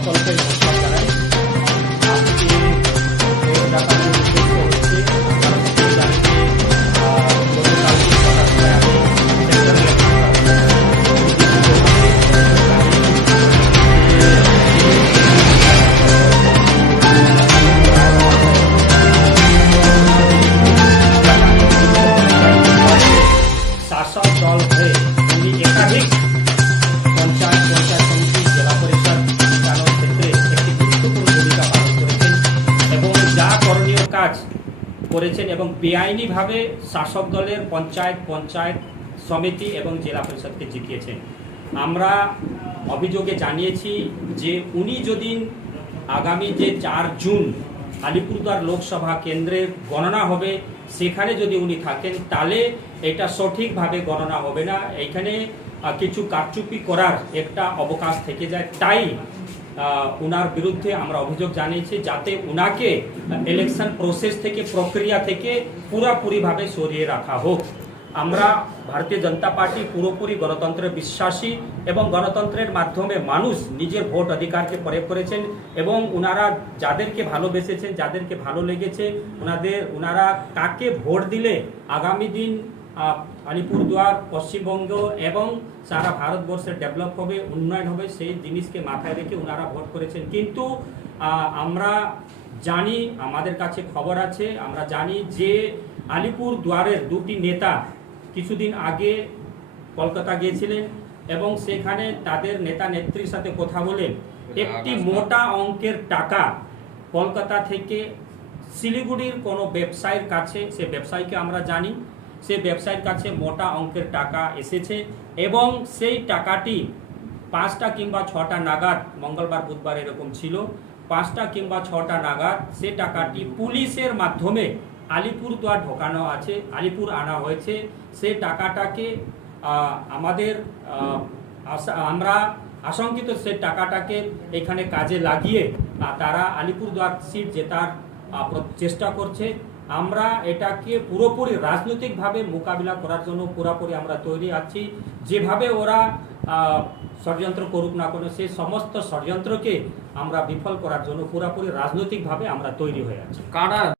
সকলকে নমস্কার জানাই আজকে এই দেখানোর উদ্দেশ্য হচ্ছে আপনারা সকলেই জানেন যে আহ, গতকালকে ছটার সময় আমি সেন্ট্রাল ইলেকশন শাসক দল হয়ে তিনি একাধিক কাজ করেছেন এবং বেআইনিভাবে শাসক দলের পঞ্চায়েত পঞ্চায়েত সমিতি এবং জেলা পরিষদকে জিতিয়েছেন। আমরা অভিযোগে জানিয়েছি যে উনি যদি আগামী যে চার জুন আলিপুরদুয়ার লোকসভা কেন্দ্রের গণনা হবে, সেখানে যদি উনি থাকেন, তাহলে এটা সঠিকভাবে গণনা হবে না। এখানে কিছু কারচুপি করার একটা অবকাশ থেকে যায়। তাই উনার বিরুদ্ধে আমরা অভিযোগ জানিয়েছি যাতে উনাকে ইলেকশন প্রসেস থেকে, প্রক্রিয়া থেকে পুরোপুরিভাবে সরিয়ে রাখা হোক। আমরা ভারতীয় জনতা পার্টি পুরোপুরি গণতন্ত্রে বিশ্বাসী এবং গণতন্ত্রের মাধ্যমে মানুষ নিজের ভোট অধিকারকে প্রয়োগ করেছেন এবং ওনারা যাদেরকে ভালোবেসেছেন, যাদেরকে ভালো লেগেছে ওনাদের ওনারা কাকে ভোট দিলে আগামী দিন আলিপুরদুয়ার পশ্চিমবঙ্গ এবং সারা ভারতবর্ষের ডেভেলপ হবে উন্নয়ন হবে সেই জিনিসকে মাথায় রেখে ওনারা ভোট করেছেন। কিন্তু আমরা জানি আমাদের কাছে খবর আছে আমরা জানি যে আলিপুর দুয়ারের দুটি নেতা কিছুদিন আগে কলকাতা গিয়েছিলেন এবং সেখানে তাদের নেতা নেত্রীর সাথে কথা বলে একটি মোটা অঙ্কের টাকা কলকাতা থেকে শিলিগুড়ির কোনো ব্যবসায়ীর কাছে সে ব্যবসায়ীকে আমরা জানি সে ব্যবসায়ীর কাছে মোটা অঙ্কের টাকা এসেছে এবং সেই টাকাটি পাঁচটা কিংবা ছটা নাগাদ, মঙ্গলবার, বুধবার এরকম ছিল, পাঁচটা কিংবা ছটা নাগাদ সে টাকাটি পুলিশের মাধ্যমে আলিপুরদুয়ার ঢোকানো আছে, আলিপুর আনা হয়েছে। সে টাকাটাকে আমাদের আমরা আশঙ্কিত সে টাকাটাকে এখানে কাজে লাগিয়ে তারা আলিপুরদুয়ার সিট জেতার চেষ্টা করছে। আমরা এটাকে পুরোপুরি রাজনৈতিকভাবে মোকাবিলা করার জন্য পুরোপুরি আমরা তৈরি আছি। যেভাবে ওরা ষড়যন্ত্র করুক না কোনো সেই সমস্ত ষড়যন্ত্রকে আমরা বিফল করার জন্য পুরোপুরি রাজনৈতিকভাবে আমরা তৈরি হয়ে আছি। কারা